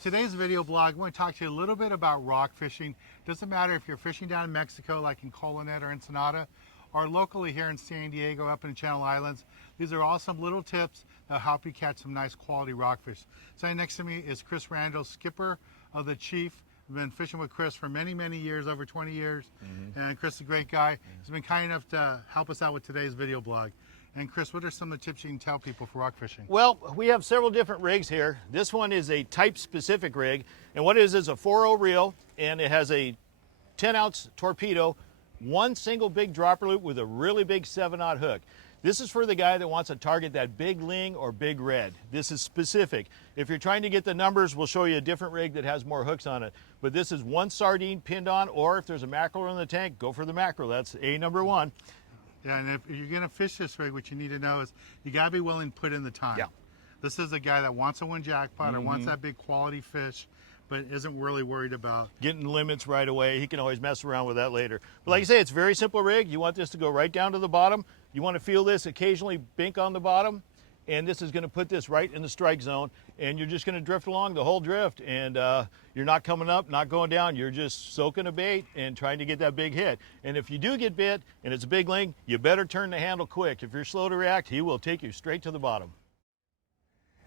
today's video blog, I want to talk to you a little bit about rock fishing. Doesn't matter if you're fishing down in Mexico, like in Colonet or Ensenada, or locally here in San Diego, up in the Channel Islands. These are all some little tips that'll help you catch some nice quality rockfish. Sitting next to me is Chris Randall, skipper of the Chief. I've been fishing with Chris for many, many years, over 20 years. And Chris is a great guy. He's been kind enough to help us out with today's video blog. And Chris, what are some of the tips you can tell people for rock fishing? Well, we have several different rigs here. This one is a type-specific rig, and what it is a 4-0 reel, and it has a 10-ounce torpedo, one single big dropper loop with a really big 7/0 hook. This is for the guy that wants to target that big ling or big red. This is specific. If you're trying to get the numbers, we'll show you a different rig that has more hooks on it. But this is one sardine pinned on, or if there's a mackerel in the tank, go for the mackerel. That's number one. Yeah, and if you're going to fish this rig, what you need to know is you got to be willing to put in the time. Yeah. This is a guy that wants to win jackpot or wants that big quality fish, but isn't really worried about getting limits right away. He can always mess around with that later. But like I say, it's a very simple rig. You want this to go right down to the bottom. You want to feel this occasionally bink on the bottom, and this is going to put this right in the strike zone, and you're just going to drift along the whole drift, and you're not coming up, not going down. You're just soaking a bait and trying to get that big hit. And if you do get bit and it's a big ling, you better turn the handle quick. If you're slow to react, he will take you straight to the bottom.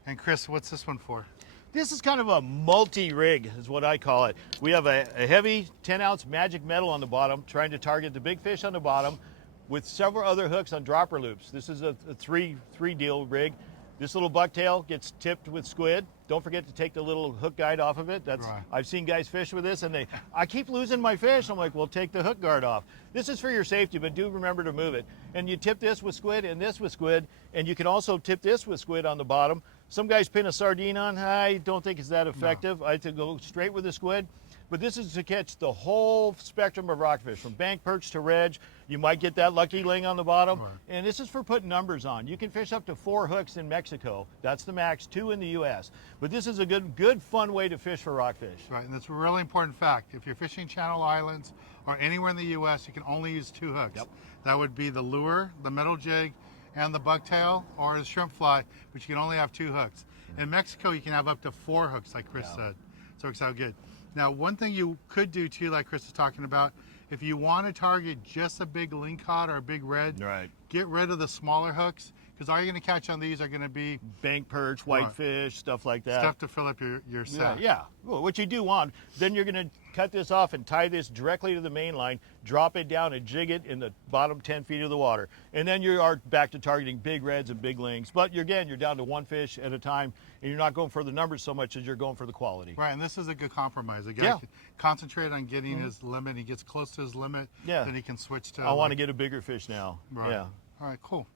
And Chris, what's this one for? This is kind of a multi-rig is what I call it. We have a heavy 10-ounce magic metal on the bottom, trying to target the big fish on the bottom, with several other hooks on dropper loops. This is a three deal rig. This little bucktail gets tipped with squid. Don't forget to take the little hook guide off of it. That's right. I've seen guys fish with this, and I keep losing my fish. I'm like, well, take the hook guard off. This is for your safety, but do remember to move it. And you tip this with squid and this with squid, and you can also tip this with squid on the bottom. Some guys pin a sardine on. I don't think it's that effective. No. I like to go straight with the squid. But this is to catch the whole spectrum of rockfish, from bank perch to reg. You might get that lucky ling on the bottom. Right. And this is for putting numbers on. You can fish up to 4 hooks in Mexico. That's the max, 2 in the U.S. But this is a good, fun way to fish for rockfish. Right, and that's a really important fact. If you're fishing Channel Islands or anywhere in the U.S., you can only use 2 hooks. Yep. That would be the lure, the metal jig, and the bucktail, or the shrimp fly, but you can only have 2 hooks. In Mexico, you can have up to 4 hooks, like Chris said. So it's all good. Now, one thing you could do too, like Chris was talking about, if you want to target just a big lingcod or a big red, get rid of the smaller hooks, because all you're going to catch on these are going to be bank perch, whitefish, stuff like that. Stuff to fill up your sack. Yeah. Well, what you do want, then you're going to cut this off and tie this directly to the main line, drop it down and jig it in the bottom 10 feet of the water. And then you are back to targeting big reds and big lings. But you're down to 1 fish at a time, and you're not going for the numbers so much as you're going for the quality. Right, and this is a good compromise. The guy can concentrate on getting his limit. He gets close to his limit, then he can switch to... I want to get a bigger fish now. Right. Yeah. All right, cool.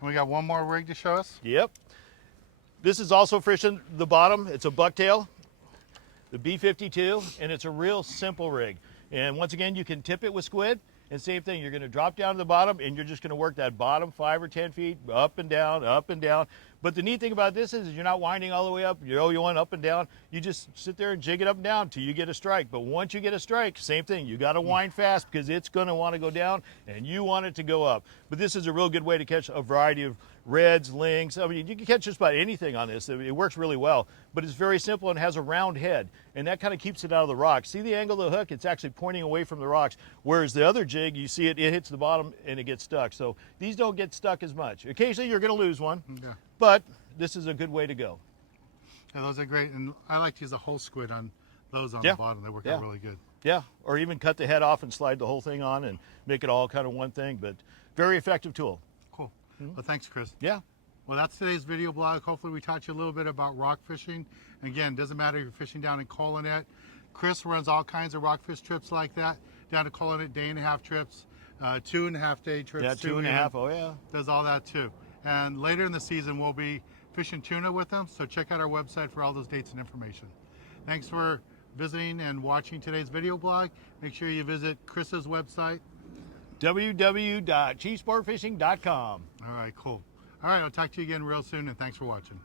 And we got one more rig to show us? Yep. This is also fishing the bottom. It's a bucktail, the B52, and it's a real simple rig. And once again, you can tip it with squid, and same thing, you're going to drop down to the bottom, and you're just going to work that bottom 5 or 10 feet up and down, up and down. But the neat thing about this is you're not winding all the way up, you want up and down. You just sit there and jig it up and down till you get a strike. But once you get a strike, same thing, you got to wind fast, because it's going to want to go down and you want it to go up. But this is a real good way to catch a variety of reds, lings. I mean, you can catch just about anything on this. It works really well, but it's very simple and has a round head, and that kind of keeps it out of the rocks. See the angle of the hook? It's actually pointing away from the rocks, whereas the other jig, you see it hits the bottom and it gets stuck. So these don't get stuck as much. Occasionally you're going to lose one, but this is a good way to go. Yeah, those are great, and I like to use a whole squid on those on the bottom. They work out really good. Yeah, or even cut the head off and slide the whole thing on and make it all kind of one thing, but very effective tool. Cool. Well, thanks, Chris. Yeah. Well, that's today's video blog. Hopefully we taught you a little bit about rock fishing. And again, doesn't matter if you're fishing down in Colonet. Chris runs all kinds of rockfish trips like that. Down to Colonet, day-and-a-half trips, 2.5-day trips. Yeah, 2.5, oh yeah. Does all that too. And later in the season, we'll be fishing tuna with them. So check out our website for all those dates and information. Thanks for visiting and watching today's video blog. Make sure you visit Chris's website, www.sport-fishing.com. All right, cool. All right, I'll talk to you again real soon, and thanks for watching.